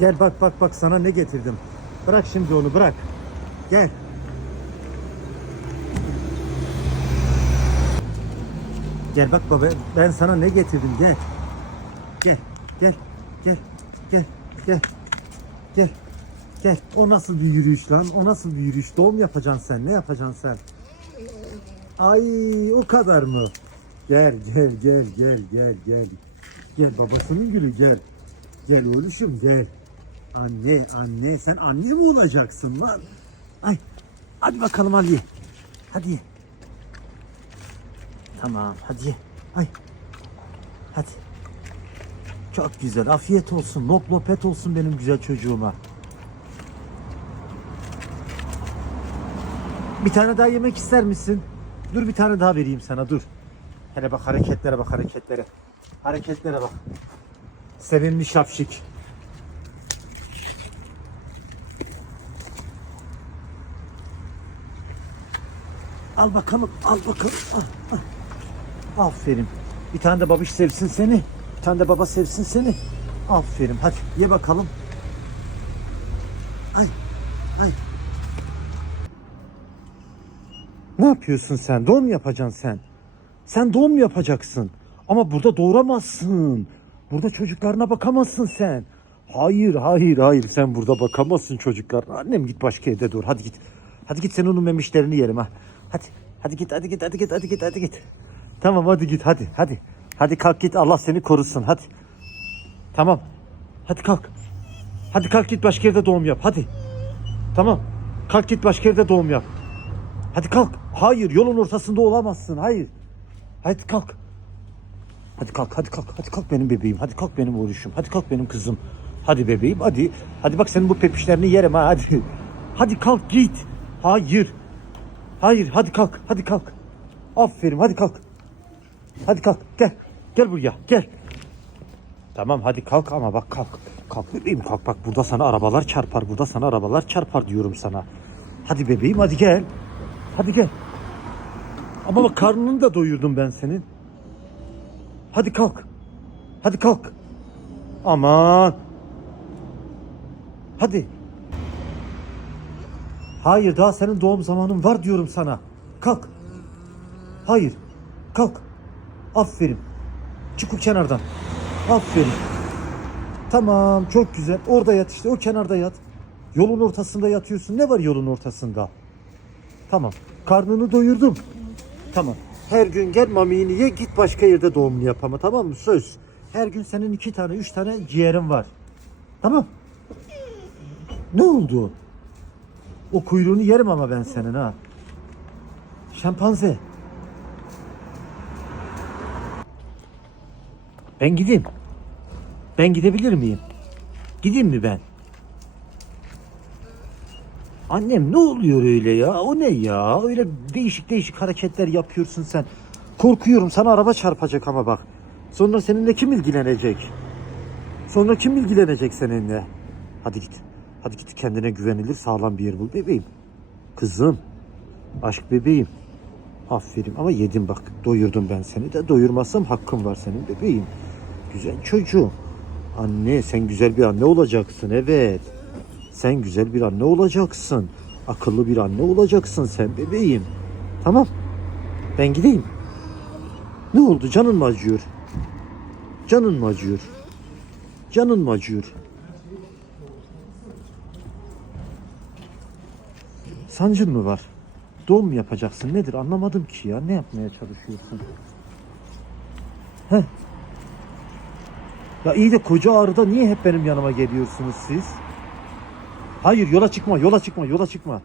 Gel bak bak bak sana ne getirdim. Bırak şimdi onu bırak. Gel. Gel bak baba ben sana ne getirdim gel. Gel gel gel gel gel gel gel. O nasıl bir yürüyüş lan? O nasıl bir yürüyüş? Doğum yapacaksın sen. Ne yapacaksın sen? Ay o kadar mı? Gel gel gel gel gel gel. Gel babasının gülü gel. Gel oğluşum gel. Anne anne sen anne mi olacaksın lan? Ay hadi bakalım Ali. Hadi ye. Tamam hadi. Ay. Hadi. Çok güzel. Afiyet olsun. Lop lop olsun benim güzel çocuğuma. Bir tane daha yemek ister misin? Dur bir tane daha vereyim sana dur. Hele bak hareketlere bak hareketlere. Hareketlere bak. Sevimli şapşik. Al bakalım, al bakalım. Ah, ah. Aferin. Bir tane de babiş sevsin seni. Bir tane de baba sevsin seni. Aferin. Hadi ye bakalım. Ay, ay. Ne yapıyorsun sen? Doğum yapacaksın sen. Sen doğum yapacaksın. Ama burada doğuramazsın. Burada çocuklarına bakamazsın sen. Hayır, hayır, hayır. Sen burada bakamazsın çocuklarına. Annem git başka evde dur. Hadi git. Hadi git sen onun memişlerini yerim ha. Hadi. Hadi git, hadi git, hadi git, hadi git, hadi git. Tamam hadi git, hadi, hadi. Hadi kalk git. Allah seni korusun. Hadi. Tamam. Hadi kalk. Hadi kalk git başka yerde doğum yap. Hadi. Tamam. Kalk git başka yerde doğum yap. Hadi kalk. Hayır yolun ortasında olamazsın. Hayır. Hadi kalk. Hadi kalk, hadi kalk, hadi kalk benim bebeğim. Hadi kalk benim oğluşum. Hadi kalk benim kızım. Hadi bebeğim, hadi. Hadi bak senin bu pepişlerini yerim ha, hadi. Hadi kalk git. Hayır. Hayır, hadi kalk, hadi kalk. Aferin, hadi kalk. Hadi kalk, gel. Gel buraya, gel. Tamam hadi kalk ama bak kalk. Kalk bebeğim kalk bak burada sana arabalar çarpar. Burada sana arabalar çarpar diyorum sana. Hadi bebeğim hadi gel. Hadi gel. Ama bak karnını da doyurdum ben senin. Hadi kalk. Hadi kalk. Aman. Hadi. Hayır daha senin doğum zamanın var diyorum sana. Kalk. Hayır. Kalk. Aferin. Çık o kenardan. Aferin. Tamam çok güzel. Orada yat işte o kenarda yat. Yolun ortasında yatıyorsun. Ne var yolun ortasında? Tamam. Karnını doyurdum. Tamam. Her gün gel mamiğini ye git başka yerde doğumunu yap ama tamam mı? Söz. Her gün senin iki tane üç tane ciğerin var. Tamam. Ne oldu? O kuyruğunu yerim ama ben senin ha. Şempanze. Ben gideyim. Ben gidebilir miyim? Gideyim mi ben? Annem ne oluyor öyle ya? O ne ya? Öyle değişik değişik hareketler yapıyorsun sen. Korkuyorum sana araba çarpacak ama bak. Sonra seninle kim ilgilenecek? Sonra kim ilgilenecek seninle? Hadi git. Hadi git kendine güvenilir sağlam bir yer bul bebeğim. Kızım. Aşk bebeğim. Aferin ama yedim bak. Doyurdum ben seni de. Doyurmazsam hakkım var senin bebeğim. Güzel çocuğum. Anne sen güzel bir anne olacaksın evet. Sen güzel bir anne olacaksın. Akıllı bir anne olacaksın sen bebeğim. Tamam. Ben gideyim. Ne oldu canın mı acıyor? Canın mı acıyor? Canın mı acıyor? Sancın mı var? Doğum mu yapacaksın? Nedir? Anlamadım ki ya. Ne yapmaya çalışıyorsun? Heh. Ya iyi de koca ağrıda niye hep benim yanıma geliyorsunuz siz? Hayır yola çıkma, yola çıkma, yola çıkma.